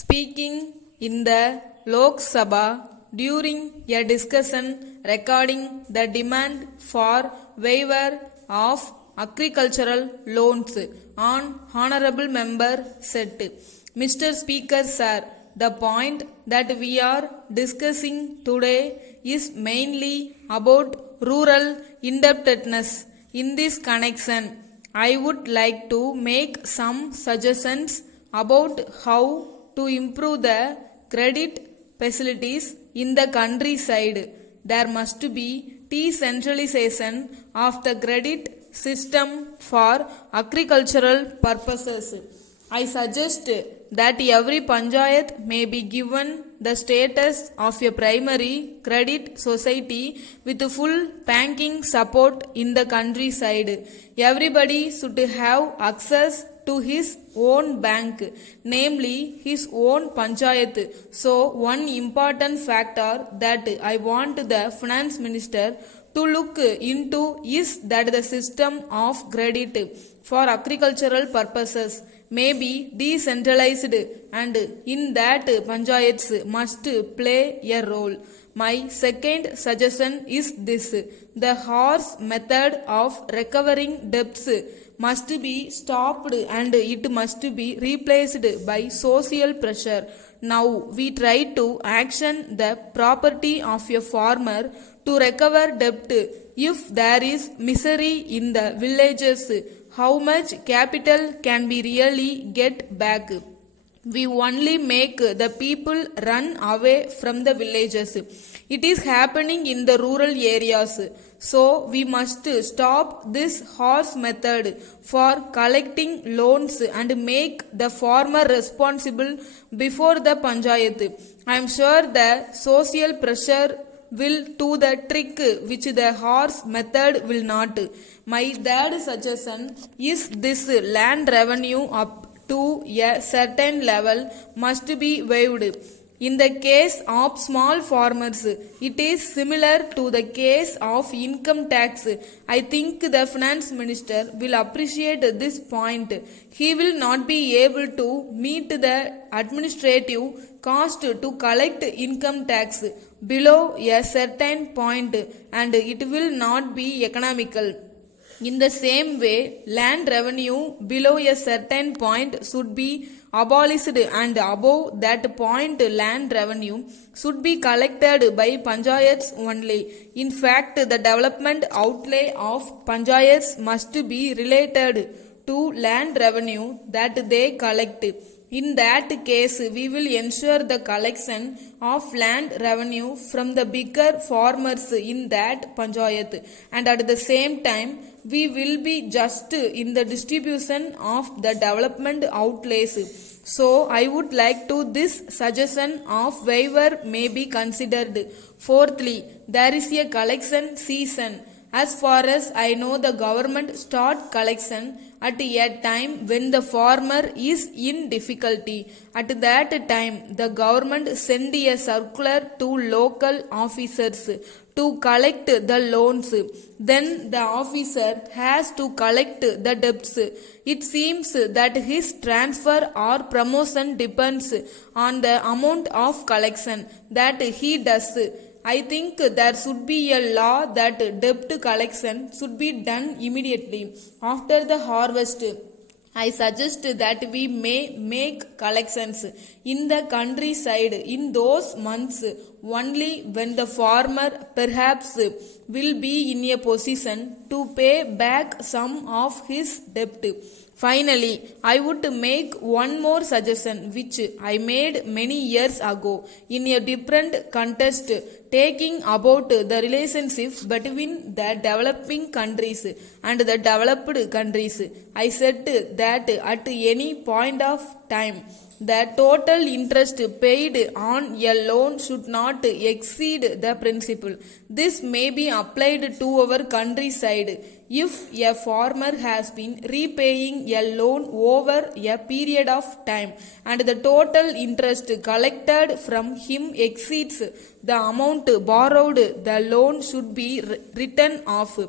Speaking in the Lok Sabha during a discussion regarding the demand for waiver of agricultural loans, on Honorable Member said, Mr. Speaker Sir, the point that we are discussing today is mainly about rural indebtedness. In this connection, I would like to make some suggestions about how to improve the credit facilities in the countryside. There must be decentralization of the credit system for agricultural purposes. I suggest that every panchayat may be given the status of a primary credit society with full banking support in the countryside. Everybody should have access to his own bank, namely his own panchayat. So one important factor that I want the finance minister to look into is that the system of credit for agricultural purposes may be decentralized, and in that panchayats must play a role. My second suggestion is this: the horse method of recovering debts must be stopped and it must be replaced by social pressure. Now we try to action the property of a farmer to recover debt. If there is misery in the villages, how much capital can we really get back? We only make the people run away from the villages. It is happening in the rural areas. So we must stop this horse method for collecting loans and make the farmer responsible before the panchayat. I am sure the social pressure will do the trick which the horse method will not. My third suggestion is this: land revenue up to a certain level must be waived. In the case of small farmers, it is similar to the case of income tax. I think the finance minister will appreciate this point. He will not be able to meet the administrative cost to collect income tax below a certain point, and it will not be economical. In the same way, land revenue below a certain point should be abolished, and above that point land revenue should be collected by panchayats only. In fact, the development outlay of panchayats must be related to land revenue that they collect. In that case, we will ensure the collection of land revenue from the bigger farmers in that panchayat, and at the same time we will be just in the distribution of the development outlays. So I would like to this suggestion of waiver may be considered. Fourthly, there is a collection season. As far as I know, the government start collection at a time when the farmer is in difficulty. At that time, the government send a circular to local officers to collect the loans. Then the officer has to collect the debts. It seems that his transfer or promotion depends on the amount of collection that he does. I think there should be a law that debt collection should be done immediately after the harvest. I suggest that we may make collections in the countryside in those months only when the farmer perhaps will be in a position to pay back some of his debt. Finally, I would make one more suggestion which I made many years ago in a different context, taking about the relationship between the developing countries and the developed countries. I said that at any point of time, the total interest paid on a loan should not exceed the principal. This may be applied to our countryside. If a farmer has been repaying a loan over a period of time and the total interest collected from him exceeds the amount borrowed, the loan should be written off.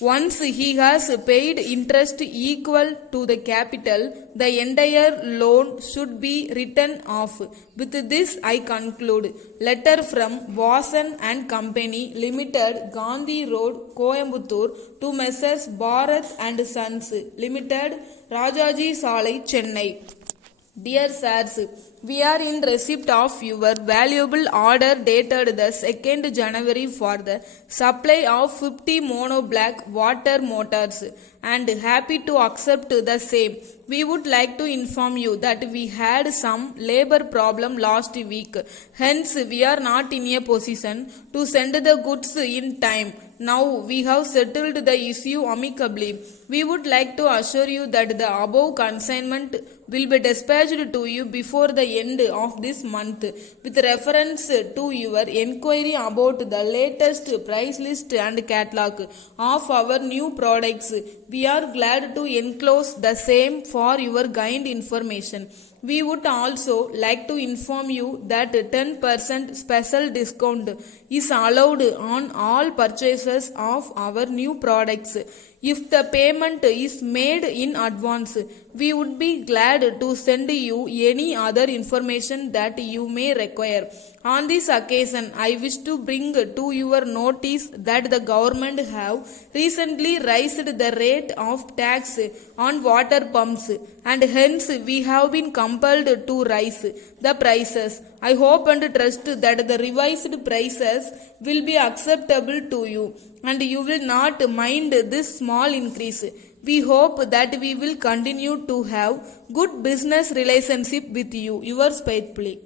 Once he has paid interest equal to the capital, the entire loan should be written off. With this, I conclude. Letter from Vasan and Company Limited, Gandhi Road, Coimbatore, to Messrs. Bharat and Sons Limited, Rajaji Salai, Chennai. Dear sirs, we are in receipt of your valuable order dated the 2nd January for the supply of 50 mono black water motors and happy to accept the same. We would like to inform you that we had some labor problem last week. Hence, we are not in a position to send the goods in time. Now we have settled the issue amicably. We would like to assure you that the above consignment will be dispatched to you before the end of this month. With reference to your enquiry about the latest price list and catalog of our new products, we are glad to enclose the same for your kind information. We would also like to inform you that 10% special discount is allowed on all purchases of our new products. If the payment is made in advance, we would be glad to send you any other information that you may require. On this occasion, I wish to bring to your notice that the government have recently raised the rate of tax on water pumps, and hence we have been compelled to raise the prices. I hope and trust that the revised prices will be acceptable to you and you will not mind this small increase. We hope that we will continue to have good business relationship with you. Yours faithfully.